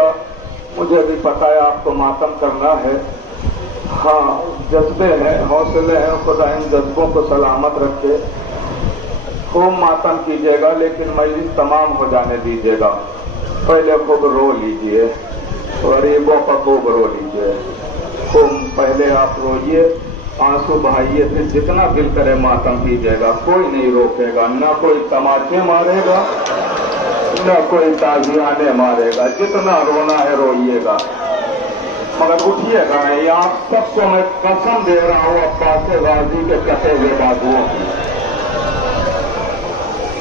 रहिएगा। मुझे भी पता है आपको मातम करना है। हाँ, जज्बे हैं, हौसले हैं, खुदा इन जज्बों को सलामत रखे। खूब मातम कीजिएगा, लेकिन मजलिस तमाम हो जाने दीजिएगा। पहले खूब रो लीजिए, गरीबों का खूब रो लीजिए, खूब पहले आप रोइए, आंसू बहाइए, फिर जितना दिल करे मातम कीजिएगा। कोई नहीं रोकेगा, ना कोई तमाचे मारेगा, न कोई ताजियाने मारेगा। जितना रोना है रोइएगा, मगर उठिएगा नहीं। आप सबको मैं कसम दे रहा हूँ अब्बास गाजी के कटे हुए बाजुओं की,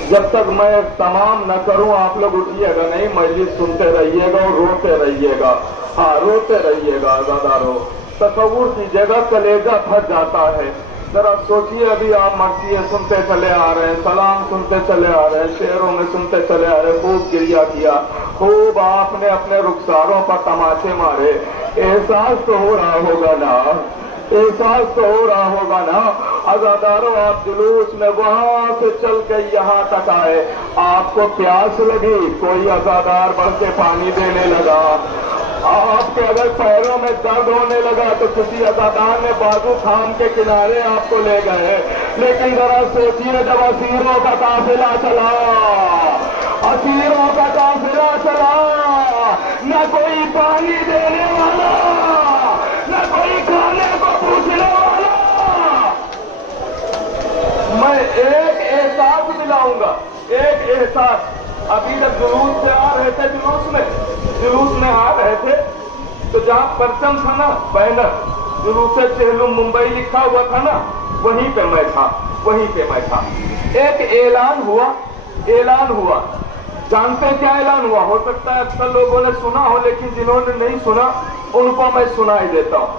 जब तक मैं तमाम न करूं आप लोग उठिएगा नहीं। मजलिस सुनते रहिएगा और रोते रहिएगा। हाँ, रोते रहिएगा, आजादारो। तसव्वुर कीजिएगा, कलेजा फट जाता है। जरा सोचिए, अभी आप मर्सिये सुनते चले आ रहे हैं, सलाम सुनते चले आ रहे हैं, शेरों में सुनते चले आ रहे हैं, खूब गिरिया किया, खूब आपने अपने रुखसारों पर तमाचे मारे। एहसास तो हो रहा होगा ना, एहसास तो हो रहा होगा ना। अज़ादारों, आप जुलूस में वहां से चल के यहाँ तक आए, आपको प्यास लगी, कोई अज़ादार बढ़ के पानी देने लगा। आपके अगर पैरों में दर्द होने लगा तो किसी अज़ादार ने बाजू थाम के किनारे आपको ले गए। लेकिन जरा सोचिए, जब असीरों का काफिला चला, असीरों का काफिला चला, न कोई पानी देने वाला, न कोई खाने को पूछने वाला। मैं एक एहसास दिलाऊंगा, एक एहसास। अभी जब जुलूस से आ रहे थे, जुलूस में आ रहे थे, तो जहां परचम था ना, बैनर, जुलूस से चेहलुम मुंबई लिखा हुआ था ना, वहीं पे मैं था, वहीं पे मैं था। एक ऐलान हुआ। जानते क्या ऐलान हुआ? हो सकता है अक्सर लोगों ने सुना हो, लेकिन जिन्होंने नहीं सुना उनको मैं सुनाई देता हूँ।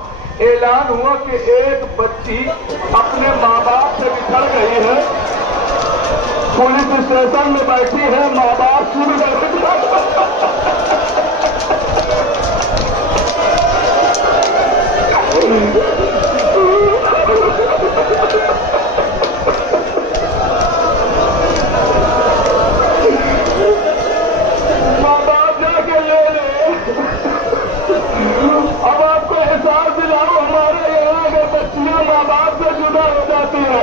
ऐलान हुआ कि एक बच्ची अपने माँ बाप से बिछड़ गई है, पुलिस स्टेशन में बैठी है, माँ बाप शुरू माँ बाप जाके ले ले। अब आपको एहसास दिलाओ, हमारे यहाँ अगर बच्चियां माँ बाप से जुदा हो जाती है,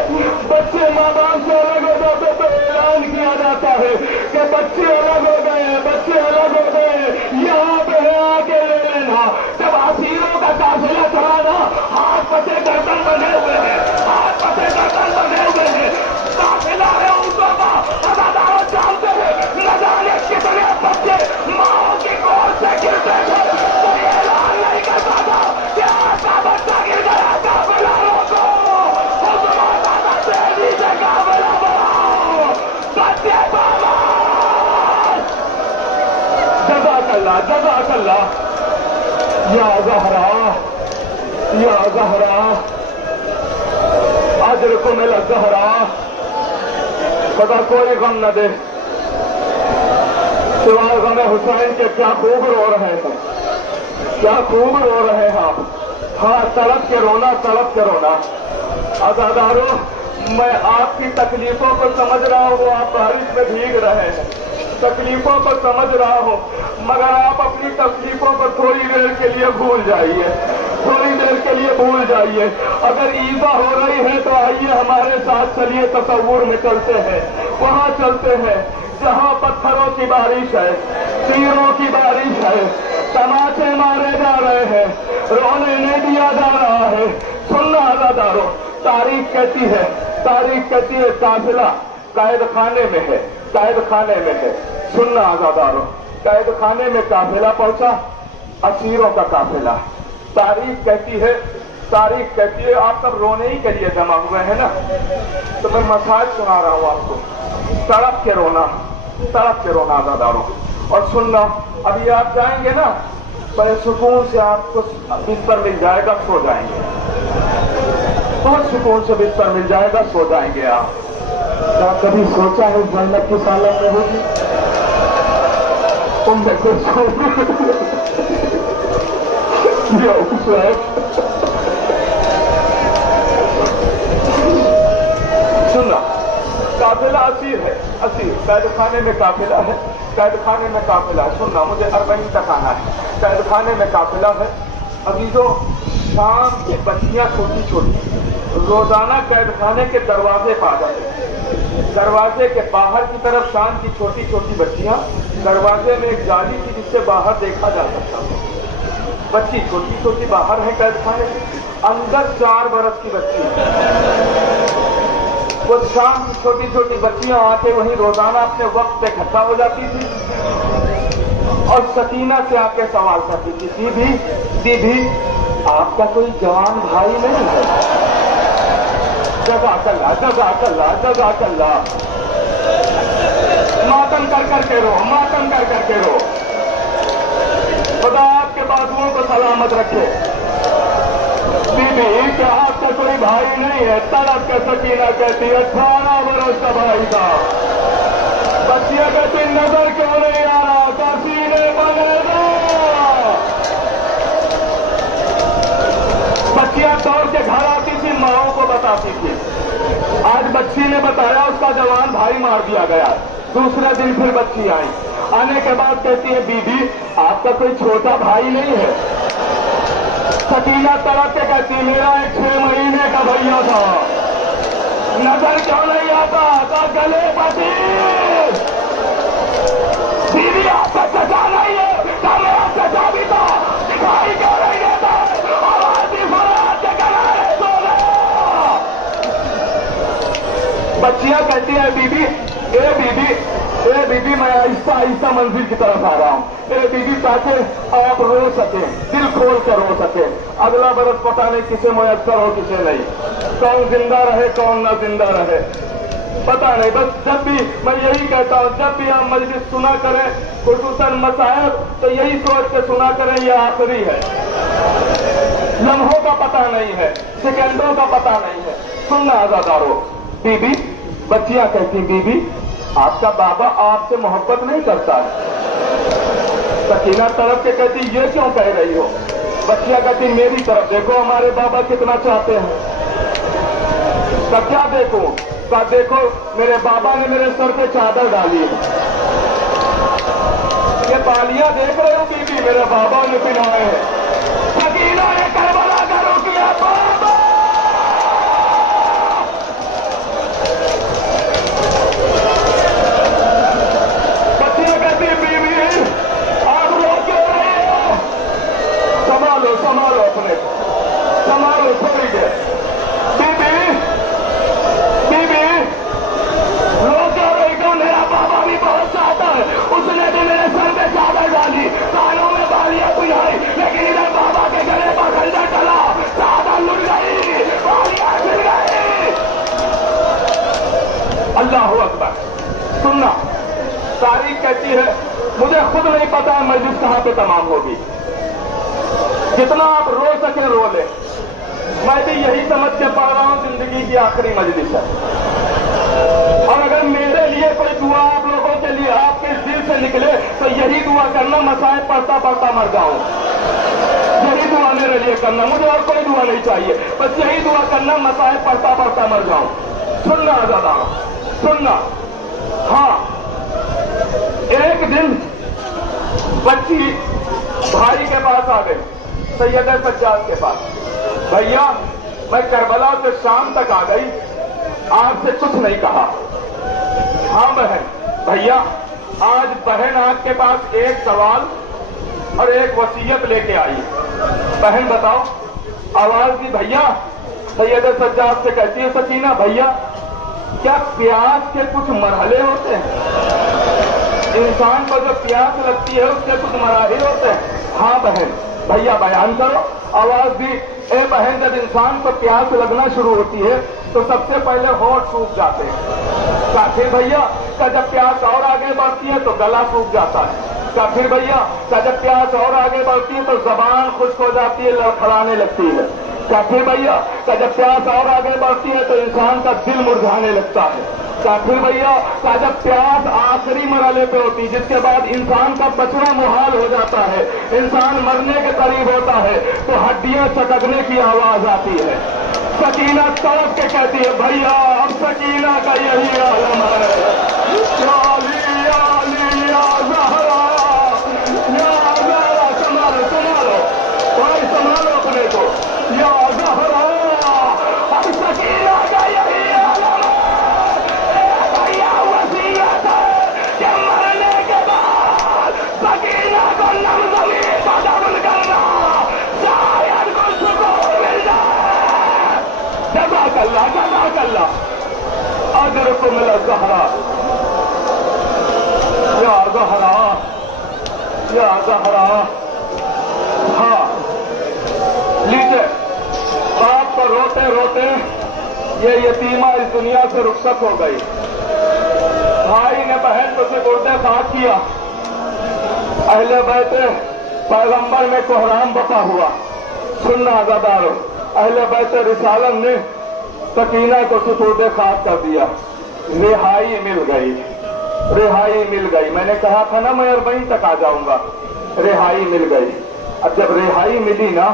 बच्चे माँ बाप से अलग हो जाते, तो ऐलान किया जाता है कि बच्चे अलग हो गए, बच्चे अलग हो गए, यहाँ पे आके ले लेना। जब असीरों का काफिला चला ना, हाथ पते गर्दन बने हुए हैं, हाथ पते गर्दन बने हुए हैं, काफिला है उनका का। अज़ादारों जानते हैं, न जाने कितने बच्चे माओ की गोद से गिरते थे, कोई ऐलान नहीं करता था कि आपका बच्चा गिर गया, काफिला रोको, हुज़ूर दादा तेजी से काफिला बढ़ाओ, बच्चे बाबा। जज़ाकल्लाह, जज़ाकल्लाह। या ज़हरा, या ज़हरा, अजरकुम अल ज़हरा। खुदा कोई गम न दे सिवाय गम हुसैन के। क्या खूब रो रहे हैं, क्या खूब रो रहे हैं आप। हाँ, तड़प के रोना, तड़प के रोना। अज़ादारों, मैं आपकी तकलीफों को समझ रहा हूँ, आप बारिश में भीग रहे हैं, तकलीफों को समझ रहा हूँ, मगर आप अपनी तकलीफों को थोड़ी देर के लिए भूल जाइए, थोड़ी देर के लिए भूल जाइए। अगर ईजा हो रही है तो आइए हमारे साथ चलिए, तसव्वुर में चलते हैं, वहाँ चलते हैं जहाँ पत्थरों की बारिश है, तीरों की बारिश है, तमाचे मारे जा रहे हैं, रोने नहीं दिया जा रहा है। सुनना अज़ादारों, तारीख कहती है काफिला कैद खाने में है, कैद खाने में है। सुनना अज़ादारों, कैद खाने में काफिला पहुंचा, असीरों का काफिला। तारीख कहती है आप सब रोने ही के लिए जमा हुए हैं ना, तो मैं मसाज सुना रहा हूँ आपको, तड़प के रोना अज़ादारों। और सुनना, अभी आप जाएंगे ना, बड़े सुकून से आपको बिस्तर मिल जाएगा, सो जाएंगे, बहुत सुकून से बिस्तर मिल जाएगा, सो जाएंगे आप। क्या कभी सोचा है जन्नत की सालत में होगी? तुमने कुछ सुनना, काफिला असीर है, असीर कैद खाने में काफिला है, कैद खाने में काफिला है। सुनना, मुझे 40 तक आना है। कैद खाने में काफिला है। अभी जो शाम की बच्चियां छोटी छोटी रोजाना कैद खाने के दरवाजे पर आ जाते, दरवाजे के बाहर की तरफ शाम की छोटी छोटी बच्चियां, दरवाजे में एक जाली थी जिससे बाहर देखा जा सकता था। बच्ची छोटी छोटी बाहर है कैद खाने में, अंदर 4 बरस की बच्ची है। वो शाम की छोटी छोटी बच्चियां आके वहीं रोजाना अपने वक्त पे इकट्ठा हो जाती थी और सकीना से आके सवाल करती थी, दीदी दीदी आपका कोई जवान भाई नहीं है? जज़ाकल्लाह जज़ाकल्लाह जज़ाकल्लाह। मातम कर करके रो, मातम कर करके रो। खुदा आपके बाजुओं को सलामत रखे। दीदी क्या आपका कोई भाई नहीं है? तड़प के सकीना कहती है 18 बरस का भाई था। बच्चियां कहती नजर क्यों नहीं आ रहा? सीने बनेगा। बच्चियां दौड़ के घर आती थी, माओं को बताती थी। आज बच्ची ने बताया उसका जवान भाई मार दिया गया। दूसरे दिन फिर बच्ची आई, आने के बाद कहती है बीबी आपका कोई छोटा भाई नहीं है? सकीना तड़प के कहती मेरा एक 6 महीने का भैया था। नजर क्यों नहीं आता? तो गले पति। बीबी आपका चचा नहीं है? तो मेरा चचा भी था, दिखाई क्यों नहीं देता? आवाज ही फराज के किनारे सो गया। बच्चियां कहती है बीबी ए बीबी मैं आहिस्ता आहिस्ता मंजिल की तरफ आ रहा हूँ। ए बीबी ताकि आप रो सके, दिल खोल कर रो सके। अगला बरस पता नहीं किसे मुयस्सर हो किसे नहीं, कौन जिंदा रहे कौन न जिंदा रहे पता नहीं। बस जब भी मैं यही कहता हूँ, जब भी आप मजलिस सुना करें खुसूसन मसाइल, तो यही सोच के सुना करें ये आखिरी है। लम्हों का पता नहीं है, सेकंडों का पता नहीं है। सुनना आजादारो। बीबी, बच्चियां कहती बीबी आपका बाबा आपसे मोहब्बत नहीं करता है। सकीना तरफ के कहती ये क्यों कह रही हो? बच्चियां कहती मेरी तरफ देखो हमारे बाबा कितना चाहते हैं। तो क्या देखो? तो देखो मेरे बाबा ने मेरे सर पे चादर डाली है। ये बालियां देख रहे हो बीबी, मेरे बाबा ने पिलाए हैं। सकीना ने करबला का रुख किया, बाबा संभालो अपने, संभालो थोड़ी देर। बीबी रो क्यों रही हो? मेरा बाबा भी बहुत चाहता है, उसने भी मेरे सर पे चादर डाली, कानों में बालियां बुझाई, लेकिन इधर बाबा के गले पर खंजर चला, चादर लुट गई, बालियां गिर गई। अल्लाह अकबर। सुनना, तारीख कहती है मुझे खुद नहीं पता है मस्जिद कहां पे तमाम होगी। जितना आप रो सके रो ले। मैं भी यही समझ के पढ़ रहा हूं जिंदगी की आखिरी मजलिस है। और अगर मेरे लिए कोई दुआ आप लोगों के लिए आपके दिल से निकले तो यही दुआ करना, मसाइब पढ़ता पढ़ता मर जाऊं। यही दुआ मेरे लिए करना, मुझे और कोई दुआ नहीं चाहिए। बस यही दुआ करना, मसाइब पढ़ता पढ़ता मर जाऊं। सुनना आजादा, सुनना। हाँ, एक दिन बच्ची भाई के पास आ गई, सैयद सज्जाद के पास। भैया मैं करबला से शाम तक आ गई, आपसे कुछ नहीं कहा। हाँ बहन। भैया आज बहन आपके पास एक सवाल और एक वसीयत लेके आई। बहन बताओ। आवाज दी भैया। सैयद सज्जाद से कहती है सकीना भैया क्या प्यास के कुछ मरहले होते हैं? इंसान को जब प्यास लगती है उसके कुछ मराहिल होते हैं। हाँ बहन। भैया बयान करो। आवाज दी। ए बहन, जब इंसान को प्यास लगना शुरू होती है तो सबसे पहले होंठ सूख जाते हैं। फिर भैया का जब प्यास और आगे बढ़ती है तो गला सूख जाता है। फिर भैया का जब प्यास और आगे बढ़ती है तो जबान खुश्क हो जाती है, लड़खड़ाने लगती है। फिर भैया का जब प्यास और आगे बढ़ती है तो इंसान का दिल मुरझाने लगता है। फिर भैया का जब प्यास आखिरी मरहले पे होती, जिसके बाद इंसान का बचना मुहाल हो जाता है, इंसान मरने के करीब होता है, तो हड्डियां चटकने की आवाज आती है। सकीना तड़प के कहती है भैया अब सकीना का यही आलम है। या अली, या अली, या ज़हरा, या ज़हरा, संभालो संभालो भाई, संभालो अपने को। या ज़हरा अब सकीना का यही आलम है। भैया वसीयत है कि मरने के बाद सकीना को नम ज़मीन पर दफन करना, शायद को सुकून मिल जाए। जज़ाकल्लाह, जज़ाकल्लाह, अजरकुम मिन ज़हरा, या ज़हरा, या ज़हरा। हाँ लीजिए, बाप को रोते रोते ये यतीमा इस दुनिया से रुखसत हो गई। भाई ने बहन को से गुर्दे खाक किया। अहले बैत पैगंबर में कोहराम बपा हुआ। सुनना आज़ादारो, अहले बैत रिसालत ने सकीना को सुपुर्दे खाक कर दिया। रिहाई मिल गई, रिहाई मिल गई। मैंने कहा था ना मैं 40 तक आ जाऊंगा। रिहाई मिल गई। अब जब रिहाई मिली ना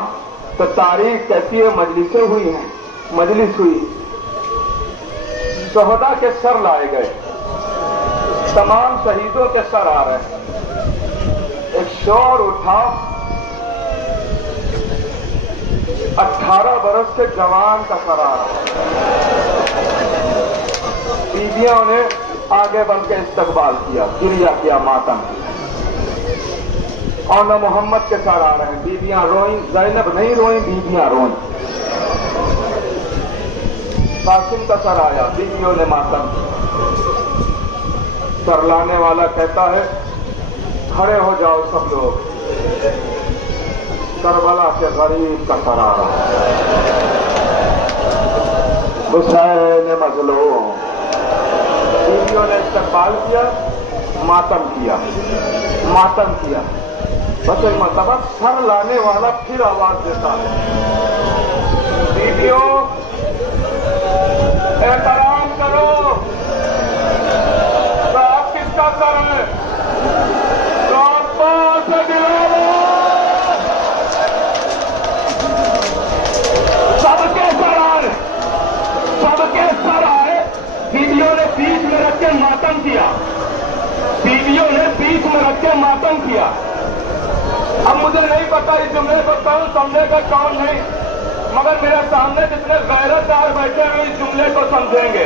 तो तारीख कैसी है, मजलिसें हुई हैं, मजलिस हुई, शोहदा के सर लाए गए, तमाम शहीदों के सर आ रहे हैं। एक शोर उठा, 18 बरस के जवान का सर आ रहा। बीबियों ने आगे बढ़ के इस्तकबाल किया, गिरिया किया, मातम किया। और न मोहम्मद के सर आ रहे हैं। बीबियां रोई, ज़ैनब नहीं रोई, बीबियां रोई। कासिम का सर आया, बीबियों ने मातम किया। सर लाने वाला कहता है खड़े हो जाओ सब लोग, करबला के गरीब का सर आ रहा है, हुसैन मजलूम। बीवियों ने इस्तकबाल किया, मातम किया, मातम किया। बस एक मरतबा सर लाने वाला फिर आवाज देता है, बीवियों एहतराम करो। तो आप किसका सर है? तो अब्बास से दिलाओ। सबके सर आए, सबके सर आए। बीवियों ने बीच में रख के मातम किया, बीवियों ने बीच में रख के मातम किया। अब मुझे नहीं पता इस जुमले को कौन समझेगा कौन नहीं, मगर मेरे सामने जितने गैरतदार बैठे हुए इस जुमले को समझेंगे,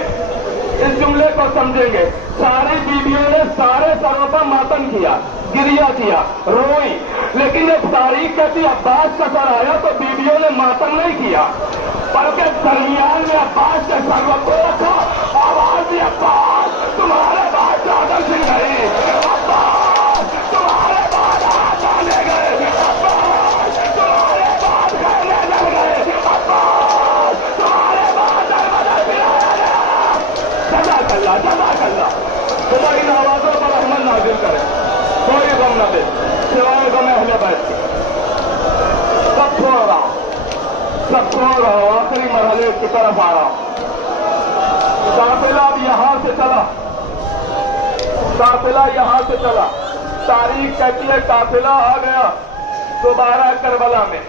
इस जुमले को समझेंगे। सारी बीवियों ने सारे सरों पर मातम किया, गिरिया किया, रोई, लेकिन जब तारीख कहती अब्बास का सर आया तो बीवियों ने मातम नहीं किया, बल्कि दरमियान में अब्बास के सर को रखा। आवाज दी अब्बास तुम्हारे बाद चादर सिल गई, अब्बास तुम्हारे बाद हाथ आने गए, अब्बास तुम्हारे बाद कहने लग गए, अब्बास तुम्हारे बाद दरवाजा गिराया गया। जज़ाकल्लाह, जज़ाकल्लाह। तुम्हारी आवाजों पर रहमत नाज़िल करे, कोई गम न दे सिवाय गम अहले बैत के। सब छोड़ रहा हूं, सब छोड़ रहा हूं, आखिरी मरहले की तरफ आ रहा हूं। काफिला अब यहां से चला, काफिला यहां से चला। तारीख कहती है काफिला आ गया दोबारा करबला में,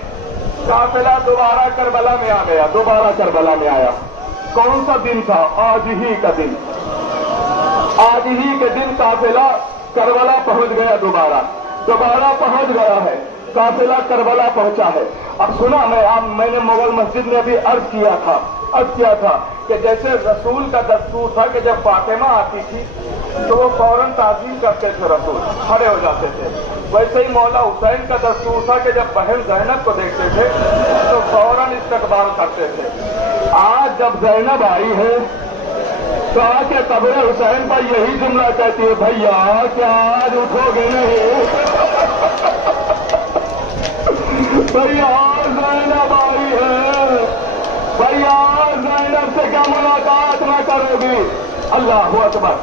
काफिला दोबारा करबला में आ गया, दोबारा करबला में आया। कौन सा दिन था? आज ही का दिन, आज ही के दिन काफिला करबला पहुंच गया, दोबारा दोबारा पहुंच गया है, काफिला करबला पहुंचा है। अब सुना मैंने मुगल मस्जिद में भी अर्ज किया था कि जैसे रसूल का दस्तूर था कि जब फातिमा आती थी तो वो फौरन ताज़ीम करते थे, रसूल खड़े हो जाते थे। वैसे ही मौला हुसैन का दस्तूर था कि जब बहन ज़ैनब को देखते थे तो फौरन इस्तकबाल करते थे। आज जब ज़ैनब आई है तो आके कब्र हुसैन पर यही जुमला कहती है, भैया क्या आज उठोगे नहीं? भैया ज़ैनब आई है, भैया ज़ैनब से क्या मुलाकात न करोगी? अल्लाह अकबर।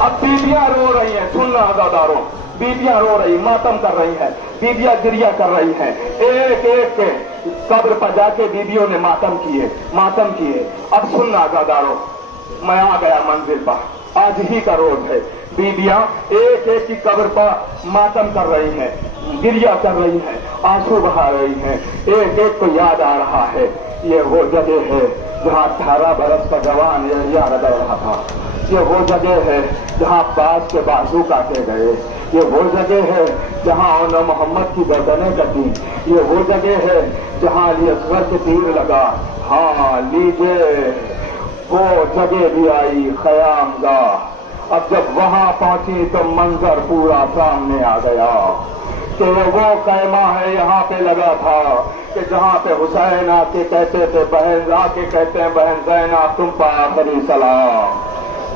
अब बीबियां रो रही हैं, सुनना आज़ादारों, बीबियां रो रही, मातम कर रही हैं, बीबियां गिरिया कर रही हैं। एक एक के कब्र पर जाके बीबियों ने मातम किए, मातम किए। अब सुनना आज़ादारों, मैं आ गया मंजिल पर। आज ही का रोज है। बीबियां एक एक की कब्र पर मातम कर रही हैं, गिरिया कर रही हैं, आंसू बहा रही हैं। एक एक को याद आ रहा है ये वो जगह है जहाँ 18 बरस का जवान यहिया रगड़ रहा था। ये वो जगह है जहाँ अब्बास के बाजू काटे गए। ये वो जगह है जहाँ औला मोहम्मद की गर्दनें कटी। ये वो जगह है जहाँ अली असगर के तीर लगा। हाँ लीजिए वो जगह भी आई ख़यामगाह। अब जब वहां पहुंची तो मंजर पूरा सामने आ गया कि वो कैमा है यहाँ पे लगा था कि जहाँ पे हुसैन आके कहते थे बहन, आके कहते हैं बहन ज़ैनब तुम पर आखिरी सलाम,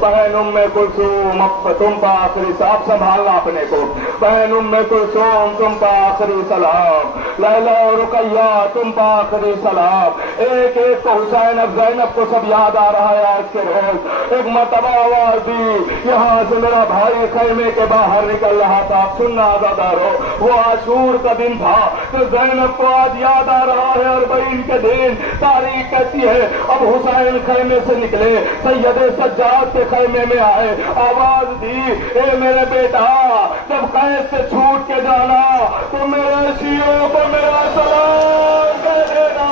बहन उम्मे कुलसूम तुम पर आखिरी सलाम, संभालना अपने को, बहन उम्मे कुलसूम तुम पर आखिरी सलाम, लैला और रुकैया तुम पर आखिरी सलाम। एक एक को हुसैन और ज़ैनब को सब याद आ रहा है आज के रोज। एक मरतबा आवाज दी, यहाँ से मेरा भाई खैमे के बाहर निकल रहा था। सुनना आज़ादारो, वो आशूर का दिन था तो ज़ैनब को आज याद आ रहा है और बईन के दिन। तारीख कहती है अब हुसैन खैमे से निकले, सैयदे सज्जाद के खैमे में आए, आवाज दी ए मेरे बेटा जब कैद से छूट के जाना तो मेरे शियों को मेरा सलाम कह देना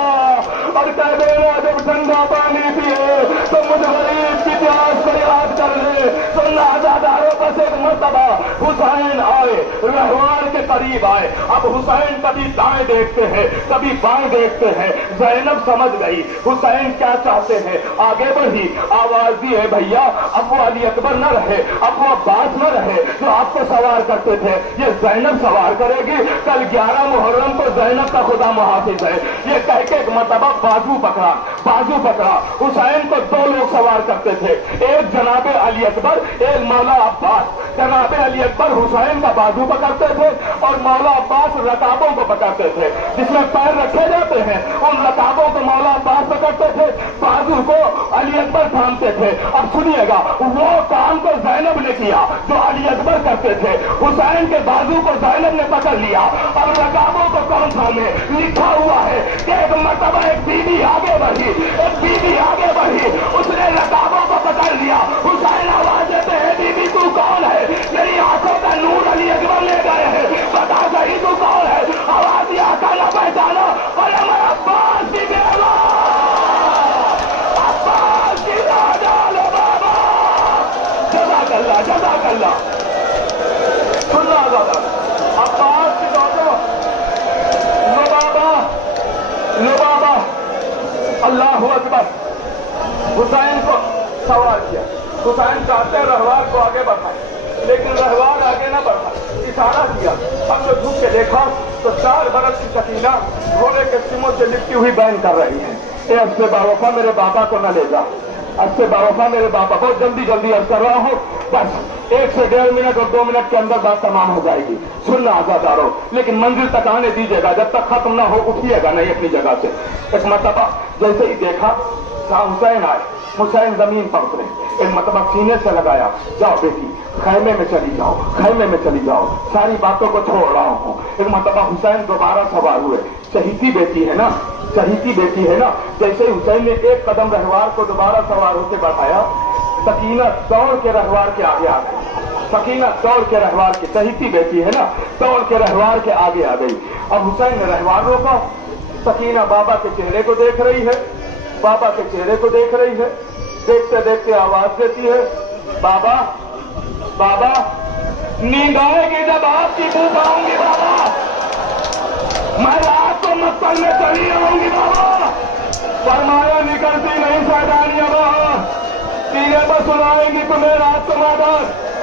और कह देना जब ठंडा पानी पिए तो मुझ गरीब की प्यास को याद कर ले। सुनना आज़ादारों बस एक मरतबा हुसैन आए, रहवार के करीब आए। अब हुसैन कभी दाएं देखते हैं कभी बाएं देखते हैं। ज़ैनब समझ गई हुसैन क्या चाहते हैं, आगे बढ़ी, आवाज दी है भैया अब वो अली अकबर न रहे, अब वो अब्बास न रहे जो आपको सवार करते थे, ये ज़ैनब सवार करेगी। कल 11 मुहर्रम को ज़ैनब का खुदा मुहाफिज है। ये कह के एक मरतबा बाजू पकड़ा। हुसैन को 2 लोग सवार करते थे, एक जनाबे अली अकबर, एक मौला अब्बास। जनाबे अली अकबर हुसैन का बाजू पकड़ते थे और मौला अब्बास रकाबों को पकड़ते थे, जिसमें पैर रखे जाते हैं उन रकाबों को मौला अब्बास पकड़ते थे, बाजू को अली अकबर थामते थे। अब सुनिएगा वो काम को ज़ैनब ने किया जो अली अकबर करते थे। हुसैन के बाजू को ज़ैनब ने पकड़ लिया और रकाबों को कौन थामे। लिखा हुआ है कि एक मरतबा एक बीवी आगे बढ़ी, उसने रकाबों को पकड़ लिया। हुसैन आवाज देते हैं बीवी तू कौन है, मेरी आंखों का नूर अली अकबर ले गए हैं, बता सही तू कौन है। आवाज दिया काला पहचाना और मैं अब्बास की बेवा, अब्बास की राजा लो बाबा, जज़ाकल्लाह। सुनना दादा, अब्बास की दादा लो बाबा, अल्लाहु अकबर। हुसैन को सवाल किया, हुसैन चाहते हैं रहवार को आगे बढ़ाए लेकिन रहवार आगे न बढ़ा, इशारा किया। अब जो झुक के देखा तो 4 बरस की सकीना घोड़े के सिमों से लिपटी हुई बैन कर रही है। ए अब से बावफा मेरे बाबा को न ले जा, अब से बावफा मेरे बाबा, बहुत जल्दी अर्ज कर रहा हूँ, बस 1 से 1.5 मिनट और 2 मिनट के अंदर बात तमाम हो जाएगी। सुनना आज़ादारों, लेकिन मंजिल तक आने दीजिएगा, जब तक खत्म ना हो उठिएगा नहीं अपनी जगह से। एक मरतबा जैसे ही देखा हुसैन आए, हुसैन जमीन पर उतरे, एक मरतबा सीने से लगाया, जाओ बेटी खैमे में चली जाओ, सारी बातों को छोड़ रहा हूँ। एक मरतबा हुसैन दोबारा सवार हुए, चहीती बेटी है ना। जैसे ही हुसैन ने एक कदम रहवार को दोबारा सवार होकर बढ़ाया, सकीना दौड़ के रहवार के आगे आ गई। चहीती बेटी है ना, दौड़ के रहवार के आगे आ गई। अब हुसैन ने रहवार रोका, सकीना बाबा के चेहरे को देख रही है, देखते देखते आवाज देती है बाबा नींद आएगी जब आपकी बू पाऊंगी बाबा, मैं रात को मक्तल में चली आऊंगी बाबा। फरमाया निकलती नहीं सैदानिया बाबा, सीने पर सुनाएंगी तुम्हें रात को मादर।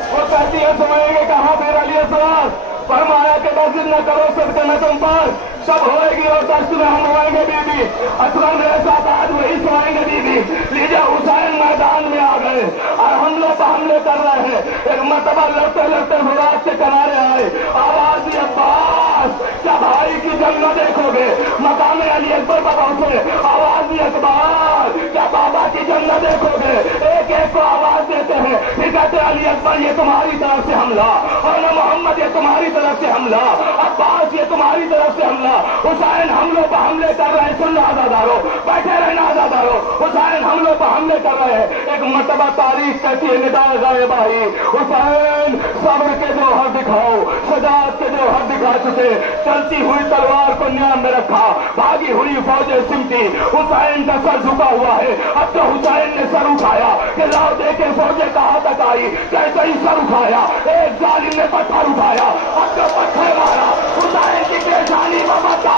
वो कहती है सुनाएंगे कहाँ फिर अली असरार। फरमाया के मस्जिद न करो सदके में तुम पर, सब होएगी और दर्श में हम होएंगे बीबी, असलम मेरे साथ आज वही सुनाएंगे बीबी। लीजिए हुसैन मैदान में आ गए और हमलों पर हमले कर रहे हैं। एक मरतबा लड़ते फुरात के किनारे आए, आवाज दी अब्बास क्या भाई की जंग न देखोगे। मकाम अली अकबर पर पहुंचे, आवाज दी अकबर क्या बाबा की जंग न देखोगे। एक एक को आवाज देते हैं, फिर कहते अली अकबर ये तुम्हारी तरफ से हमला, और मोहम्मद ये तुम्हारी तरफ से हमला, अब्बास ये तुम्हारी तरफ से हमला। हुसैन हमलों पर हमले कर रहे हैं। सुनना आज़ादारो, बैठे रहना आज़ादारो, حسین حملوں پر حملے کر رہے ہیں. ایک مرتبہ تاریخ کہتی ہے ندائے غائب آئی, حسین صبر کے جوہر دکھاؤ, شجاعت کے جوہر دکھا چکے, چلتی ہوئی تلوار کو نیام میں رکھا, بھاگی ہوئی فوجیں سمٹی, حسین کا سر جھکا ہوا ہے. اب تو حسین نے سر اٹھایا کہ لاؤ دیکھیں فوجیں کہاں تک آئی, جیسے ہی سر اٹھایا ایک ظالم نے پتھر اٹھایا, اب تو پتھر مارا, حسین کی پیشانی میں بتا,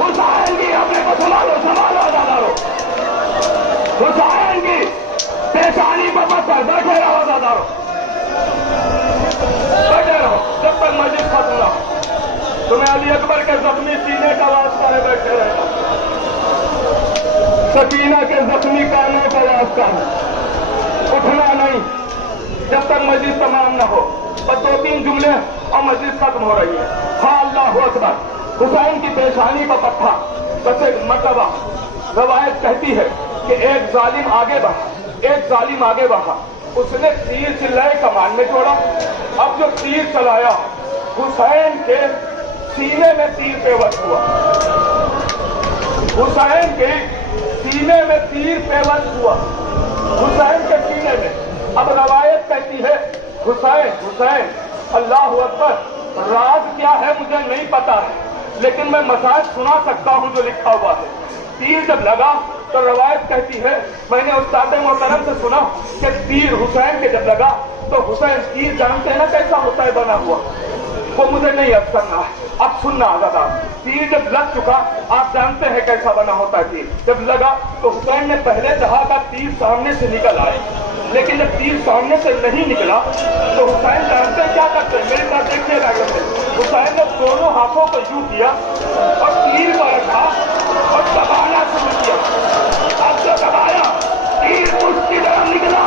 حسین کی اپنے کو سنبھالو سنبھالو دادارو, حسین کی پیشانی پر پتھر. بیٹھے رہو دادارو, بیٹھے رہو جب تک مسجد ختم نہ ہو. تمہیں علی اکبر کے زخمی سینے کا واسطہ ہے, بیٹھے رہنا. سکینہ کے زخمی کانوں کا واسطہ ہے, اٹھنا نہیں جب تک مسجد تمام نہ ہو. بس 2-3 جملے اور مسجد ختم ہو رہی ہے. ہاں اللہ اکبر. حسین کی پیشانی کا پتھر. بس ایک مرتبہ روایت کہتی ہے کہ ایک ظالم آگے بڑھا, اس نے تیر چلائے کمان میں چھوڑا. اب جو تیر چلایا حسین کے سینے میں تیر پیوست ہوا, حسین کے سینے میں تیر پیوست ہوا, حسین کے سینے میں. اب روایت کہتی ہے حسین اللہ اکبر, راز کیا ہے مجھے نہیں پتا ہے, لیکن میں مسائل سنا سکتا ہوں جو لکھا ہوا ہے. تیر جب لگا تو روایت کہتی ہے, میں نے استاد محترم سے سنا کہ تیر حسین کے جب لگا تو حسین تیر جانتے ہیں نا کیسا ہوتا ہے بنا ہوا, وہ مجھے نہیں اب کرنا ہے. اب سننا آگا, تیر جب لگ چکا آپ جانتے ہیں کیسا بنا ہوتا ہے. تیر جب لگا تو حسین نے پہلے کہا کہ تیر سامنے سے نکل آئے, لیکن جب تیر سامنے سے نہیں نکلا تو حسین جانتے کیا کرتے ہیں, میرے ساتھ دیکھیے گا. حسین نے دونوں ہاتھوں کو یوں کیا اور تیر کو رکھا اور دبانا شروع کیا. اب جو دبایا تیر اس کی طرف نکلا.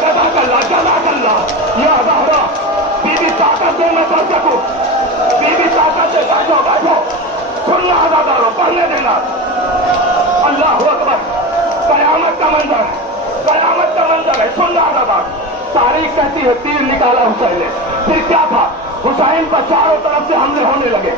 جزاک اللہ جزاک اللہ. یا زہرا بی بی طاقت دے میں پڑھ سکوں, بی بی طاقت سے بیٹھو سننا آزادارو, پڑھنے دینا. اللہ اکبر. قیامت کا منظر ہے, قیامت کا منظر ہے, سننا آزادار. تاریخ کہتی ہے تیر نکالا حسین نے. پھر کیا تھا, حسین پر چاروں طرف سے حملے ہونے لگے.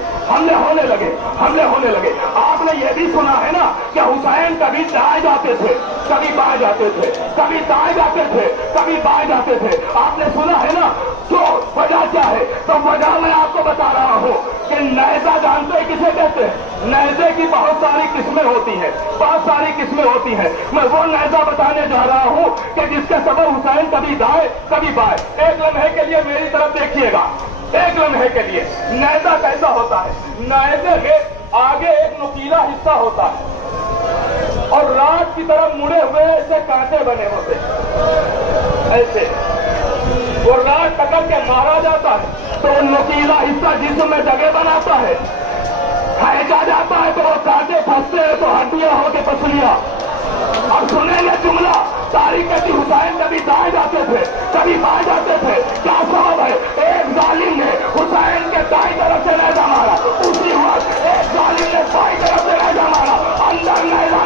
آپ نے یہ بھی سنا ہے نا کہ حسین کبھی دائیں جاتے تھے, کبھی بائیں جاتے تھے, کبھی دائیں جاتے تھے, کبھی بائیں جاتے تھے. آپ نے سنا ہے نا, تو وجہ کیا ہے, تو وجہ میں آپ کو بتا رہا ہوں کہ نیزہ جانتے ہیں کسے کہتے ہیں. نیزے کی بہت ساری قسمیں ہوتی ہیں, میں وہ نیزہ بتانے جا رہا ہوں کہ جس کے سبب حسین کبھی دائیں کبھی بائیں. ایک لمحے کے لیے میری طرف دیکھیے گا, ایک لمحے کے لیے. نیزہ کیسا ہوتا ہے, نیزے کے آگے ایک نکیلا حصہ ہوتا ہے اور رات کی طرف مڑے ہوئے ایسے کانٹے بنے ہوتے ہیں, ایسے وہ رات پکڑ کے مارا جاتا ہے تو نکیلا حصہ جسم میں جگہ بناتا ہے, کھینچا جاتا ہے تو وہ کانٹے پھنستے ہیں تو ہڈیاں ہو کے پسلیاں. اب سنیں گے جملہ, تاریخ کہتی حسین کبھی دائیں جاتے تھے کبھی بائیں جاتے تھے. کیا سبب ہے, ایک ظالم نے حسین کے دائیں طرف سے نیزہ مارا, اسی وقت ایک ظالم نے بائیں طرف سے نیزہ مارا. اندر نیزہ